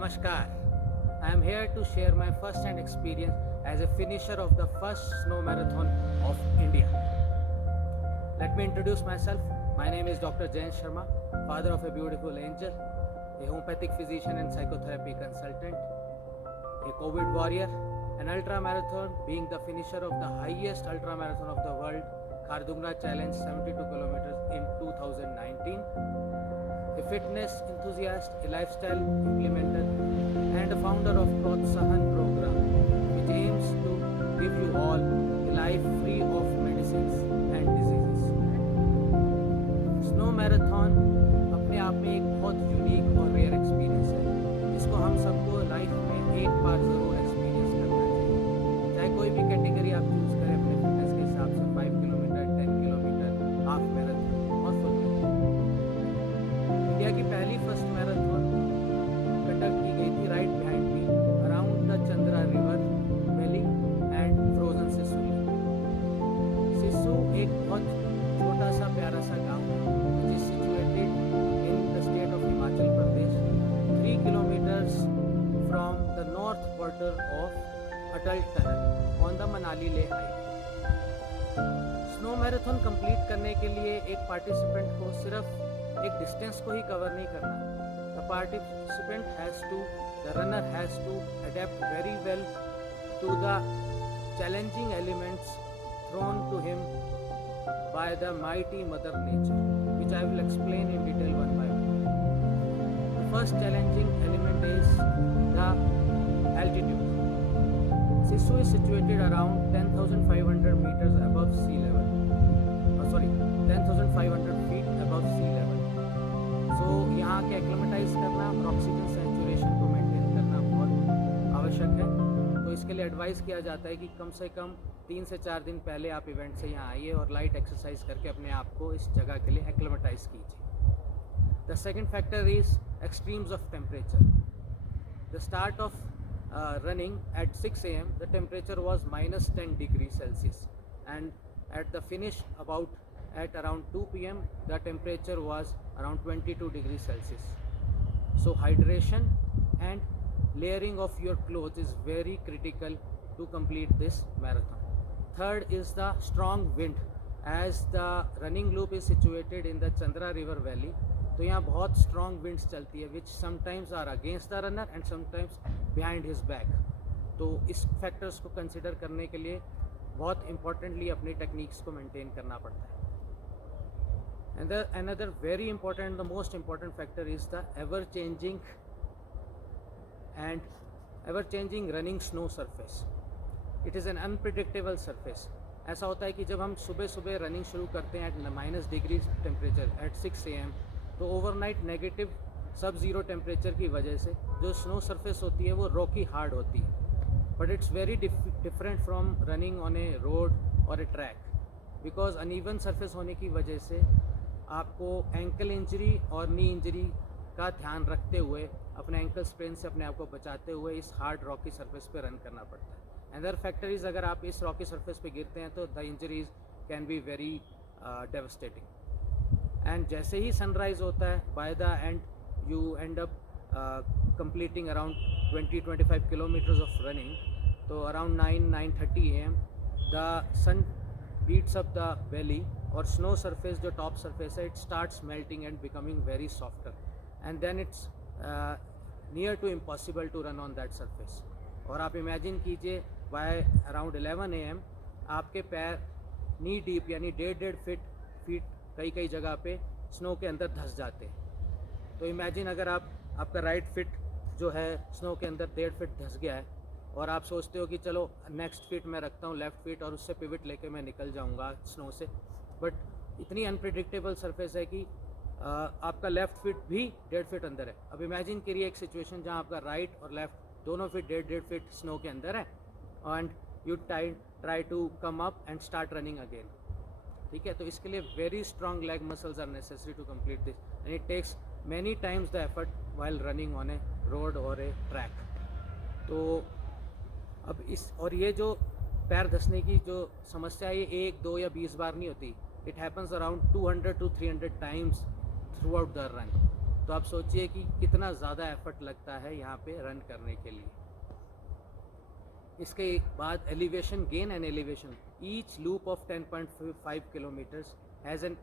Namaskar. I am here to share my first-hand experience as a finisher of the first snow marathon of India. Let me introduce myself. My name is Dr. Jayan Sharma, father of a beautiful angel, a homeopathic physician and psychotherapy consultant, a COVID warrior, an ultra marathon being the finisher of the highest ultra marathon of the world, Khardungla Challenge 72 kilometers in 2019. A fitness enthusiast, a lifestyle implementer, and a founder of Protsahan program, which aims to give you all a life free of medicines and diseases. Snow marathon अपने आप में एक बहुत unique और rare experience है, जिसको हम सबको लाइफ में एक बार ज़रूर एक्सपीरियंस करना चाहिए। चाहे कोई भी कैटेगरी आप चूज़ करें अपने फिटनेस के हिसाब से, 5 किलोमीटर, 10 किलोमीटर, हाफ मैराथन और फुल मैराथन। इंडिया की पहली फर्स्ट मैराथन कंडक्ट की गई थी right behind me around the Chandra river valley and frozen Sissu. Sissu एक बहुत छोटा सा प्यारा सा गांव है which is situated in the state of Himachal Pradesh, 3 kilometers from the north border of Atal Tunnel on the Manali Leh highway. Snow marathon complete करने के लिए एक पार्टिसिपेंट को सिर्फ एक डिस्टेंस को ही कवर नहीं करना। The runner has to adapt very well to the challenging elements thrown to him by the mighty mother nature, which I will explain in detail one by one. The first challenging element is the altitude. Sisu is situated around 10,500 meters above sea level. 10,500 feet above sea level. So यहाँ के acclimatise करना और oxygen saturation को maintain करना बहुत आवश्यक है। तो इसके लिए एडवाइस किया जाता है कि कम से कम 3 से 4 दिन पहले आप इवेंट से यहाँ आइए और लाइट एक्सरसाइज करके अपने आप को इस जगह के लिए एक्लेमेटाइज कीजिए। The second factor is extremes of temperature. The start of running at 6 a.m. the temperature was -10 degrees Celsius, and at the finish at around 2 p.m. the temperature was around 22 degrees Celsius. So hydration and layering of your clothes is very critical to complete this marathon. Third is the strong wind. As the running loop is situated in the Chandra River Valley, तो यहाँ बहुत strong winds चलती है which sometimes are against the runner and sometimes behind his back. तो इस factors को consider करने के लिए बहुत importantly अपनी techniques को maintain करना पड़ता है. And another very important, the most important factor is the ever-changing running snow surface. It is an unpredictable surface. ऐसा होता है कि जब हम सुबह सुबह रनिंग शुरू करते हैं at -degree temperature at 6 AM, तो overnight negative sub zero temperature की वजह से जो स्नो सरफेस होती है वो रॉकी हार्ड होती है। But it's very different from running on A road और ए ट्रैक, बिकॉज अनइवन सरफेस होने की वजह से आपको एंकल इंजरी और नी इंजरी का ध्यान रखते हुए अपने एंकल स्प्रेन से अपने आप को बचाते हुए इस हार्ड रॉकी सरफेस पे रन करना पड़ता है। अदर फैक्टर इज़ अगर आप इस रॉकी सरफेस पे गिरते हैं तो the injuries can be very devastating. And जैसे ही सनराइज़ होता है by the end you end up completing around 20-25 kilometers of running. So around 9:30 AM the sun beats up the valley or snow surface जो top surface है, it starts melting and becoming very softer, and then it's near to impossible to run on that surface. और आप imagine कीजिए by around 11 AM आपके पैर knee deep यानी 1.5 feet कई जगह पे स्नो के अंदर धंस जाते हैं। तो इमेजिन अगर आपका राइट फिट जो है स्नो के अंदर 1.5 फीट धंस गया है और आप सोचते हो कि चलो नेक्स्ट फीट मैं रखता हूँ लेफ़्ट फीट और उससे पिवट लेके मैं निकल जाऊँगा स्नो से, बट इतनी अनप्रिडिक्टेबल सरफेस है कि आपका लेफ़्ट फीट भी 1.5 फीट अंदर है। अब इमेजिन करिए एक सिचुएशन जहाँ आपका राइट और लेफ़्ट दोनों फीट 1.5 फीट स्नो के अंदर है and you try to come up and start running again. ठीक है, तो इसके लिए very strong leg muscles are necessary to complete this and it takes many times the effort while running on a road or a track. तो अब और ये जो पैर धंसने की जो समस्या है ये 1, 2 या 20 बार नहीं होती, it happens around 200 to 300 times throughout the run. तो आप सोचिए कि कितना ज़्यादा एफर्ट लगता है यहाँ पे रन करने के लिए। इसके बाद elevation gain and elevation, each loop of 10.5 kilometres has an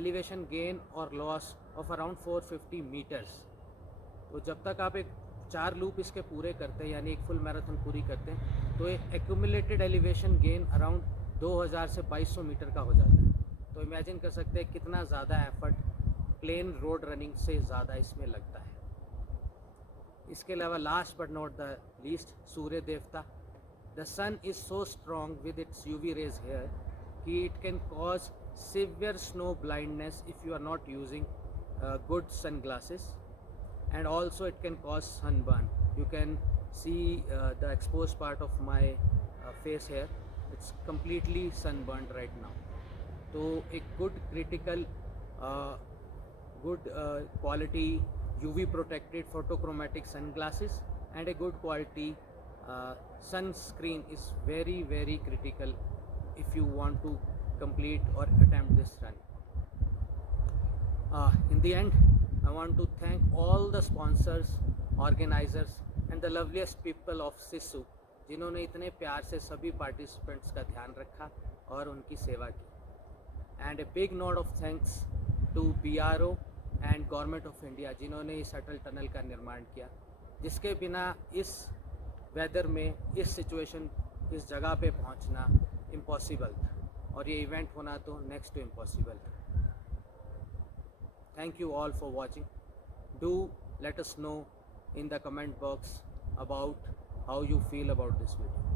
elevation gain और लॉस ऑफ अराउंड 450 मीटर्स। तो जब तक आप एक 4 लूप इसके पूरे करते हैं, यानी एक फुल मैराथन पूरी करते हैं, तो एक एक्यूमुलेटेड एलिवेशन गेन अराउंड 2000 से 2200 मीटर का हो जाता है। तो इमेजिन कर सकते हैं कितना ज़्यादा एफर्ट प्लेन रोड रनिंग से ज़्यादा इसमें लगता है। इसके अलावा last but not the least, सूर्य देवता। The sun is so strong with its UV rays here कि it can cause severe snow blindness if you are not using good sunglasses, and also it can cause sunburn. You can see the exposed part of my face here, it's completely sunburned right now. So a good critical good quality UV protected photochromatic sunglasses and a good quality sunscreen is very very critical if you want to complete or attempt this run. In the end, I want to thank all the sponsors, organizers and the loveliest people of SISU, जिन्होंने इतने प्यार से सभी participants का ध्यान रखा और उनकी सेवा की। And a big note of thanks to BRO and Government of India, जिन्होंने इस अटल टनल का निर्माण किया, जिसके बिना इस वेदर में, इस सिचुएशन, इस जगह पे पहुंचना इम्पॉसिबल था, और ये इवेंट होना तो नेक्स्ट टू इम्पॉसिबल था। Thank you all for watching. Do let us know in the comment box about how you feel about this video.